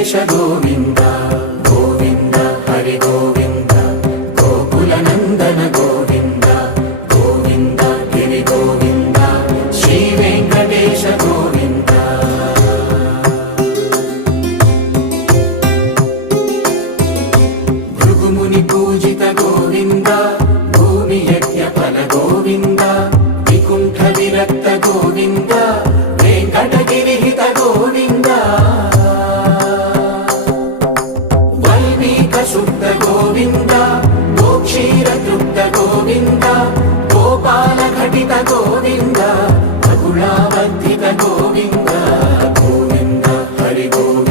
వెంకటేశ గోవింద గోవింద హరి గోవింద గోకుల నందన గోవింద గోవింద గిరి గోవింద శ్రీ వెంకటేశ గోవింద భృగుముని పూజిత గోవింద భూమి యజ్ఞ ఫల గోవింద వికుంఠ విరక్త గోవింద వెంకటగిరిహిత గోవింద వల్మీక శుద్ధ గోవింద గోక్షీర తృప్త గోవింద గోపాల ఘటిత గోవింద బహుళావర్ధిత గోవింద